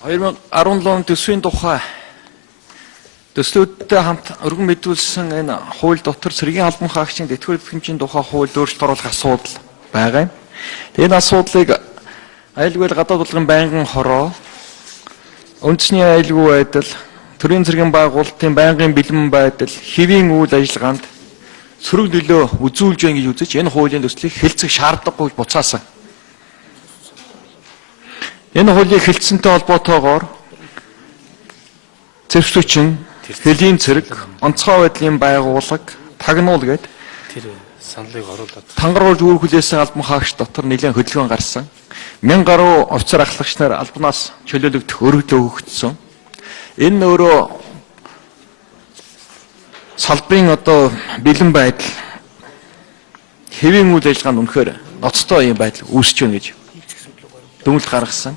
2017 он төсвийн тухай төслүүдтэй хамт өргөн мэдүүлсэн энэ хууль дотор цэргийн албан хаагчийн тэтгэвэр хэмжээний тухай хуульд өөрчлөлт оруулах асуудал байгаа юм. Энэ асуудлыг аюулгүй гадаад улсын байнгын хороо, үндэсний аюулгүй байдал, төрийн цэргийн байгуулалтын байнгын бэлэн байдал, хэвийн үйл ажиллагаанд сөрөг нөлөө үзүүлж байна гэж үзэж энэ хуулийн төслийг хэлцэх шаардлагагүй буцаасан. Энэ хуулийг хэлцсэнтэй холбоотойгоор зэвсгүүчин, хөлийн цэрэг, онцгой байдлын байгууллага, тагнуул гээд тэр саналыг оруулаад тангаруулж үүрхүүлсэн албан хаагч дотор нэлээд хөдөлгөөн гарсан. 1000 гаруй офицер ахлагч нар албанаас чөлөөлөгдөх өргөлөө өгөгдсөн. Энэ өөрөө салбарын бэлэн байдал, хэвийн үйл ажиллагаанд үнэхээр ноцтой юм байдал үүсэж байна гэж дүгнэлт гаргасан.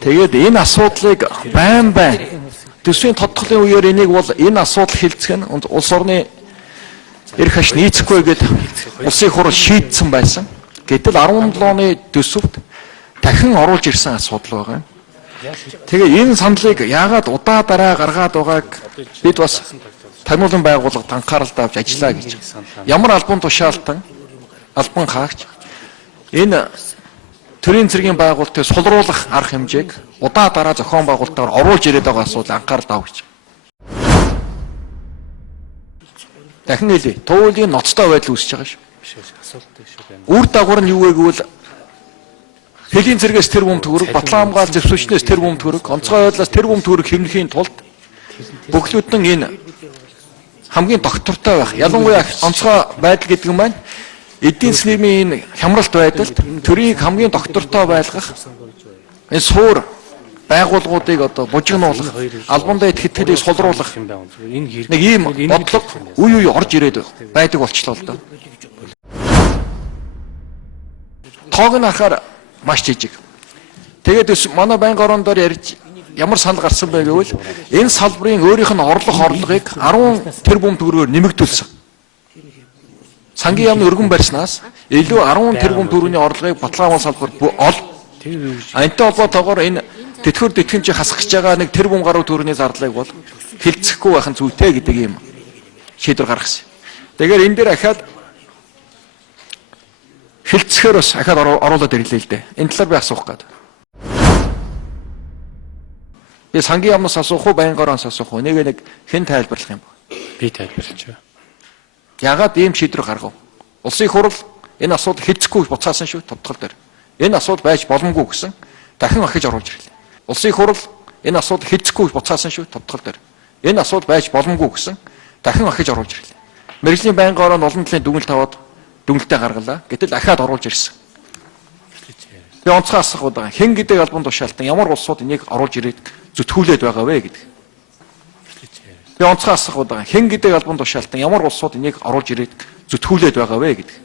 Тэгээд энэ асуудлыг байн төсвийн тодтголын үеэр энийг бол энэ асуудал хилцэх нь улс орны эрх хаш нийцэхгүй гэд улсын хурал шийдсэн байсан. Гэтэл 17 оны төсөвт дахин оруулж ирсэн асуудал байгаа. Тэгээ энэ саналыг яагаад удаа дараа гаргаад байгааг бид бас тагнуулын байгууллагад анхааралд авч ажиллаа гэж. Ямар албан тушаалтан, албан хаагч энэ төрийн цэргийн байгуулалтыг сулруулах арга хэмжээг удаа дараа зохион байгуулалтаар оруулж ирээд байгаа асуудал анхаарал тав гэж. Дахин хэлье. Туулийн ноцтой байдал үүсэж байгаа шүү. Үр дагавар нь юу вэ гэвэл хөлийн цэргээс тэр бүм төгрөг, батлан хамгаалал зэвсгүүчнээс тэр бүм төгрөг, онцгой байдлаас тэр бүм төгрөг хэмнэхийн тулд бүхлүүд нь энэ хамгийн доктортой байх. Ялангуяа онцгой байдал гэдэг нь маань эдийн засгийн энэ хямралт байдалд төрийг хамгийн доктортой байлгах энэ суур байгууллагуудыг бужигнуулах, албандаа итгэхийг сулруулах нэг ийм бодлого үе орж ирээд байдаг болчлоо л доо. Тоог нь харахаар маш жижиг. Тэгээд манай байнгын орон доор ярьж ямар санал гарсан бэ гэвэл энэ салбарын өөрийнх нь орлогыг 10 тэрбум төгрөгөөр нэмэгдүүлсэн. Сангийн яамны өргөн барьснаас илүү 10 тэрбум төгрөгийн орлогыг баталгаамал салбар ол. Антай холбоотойгоор энэ тэтгэвэр тэтгэмжийг хасах гэж байгаа нэг тэрбум гаруй төгрөгийн зардлыг бол хилцэхгүй байх нь зүйтэй гэдэг ийм шийдвэр гаргасан. Тэгэхээр энэ дээр ахаад хилцэхээр бас ахаад оруулаад ирлээ л дээ. Энэ талаар би асуух гээд. Би сангийн яамнаас асуух уу, байнгын ороноос асуух уу? Нэг хэн тайлбарлах юм бэ? би тайлбарлаж байна. Яагаад ийм шийдвэр гаргав? Улсын хурал энэ асуудал хилцэхгүй буцаасан шүү тодтгол дээр. Энэ асуудал байж боломгүй гэсэн дахин ахиж оруулж ирлээ. Улсын хурал энэ асуудал хилцэхгүй буцаасан шүү тодтгол дээр. Энэ асуудал байж боломгүй гэсэн дахин ахиж оруулж ирлээ. Мэргэжлийн байнгын орон олон талын дүгнэлт аваад дүгнэлтээ гаргалаа. Гэтэл ахаад оруулж ирсэн. Би онцгой асуух байгаа. Хэн гэдэг албан тушаалтан ямар улсууд энийг оруулж ирээд зүтгүүлээд байгаа вэ гэдэг. Би онцгой асуух байгаа. Хэн гэдэг албан тушаалтан ямар улсууд энийг оруулж ирээд зүтгүүлээд байгаа вэ гэдэг.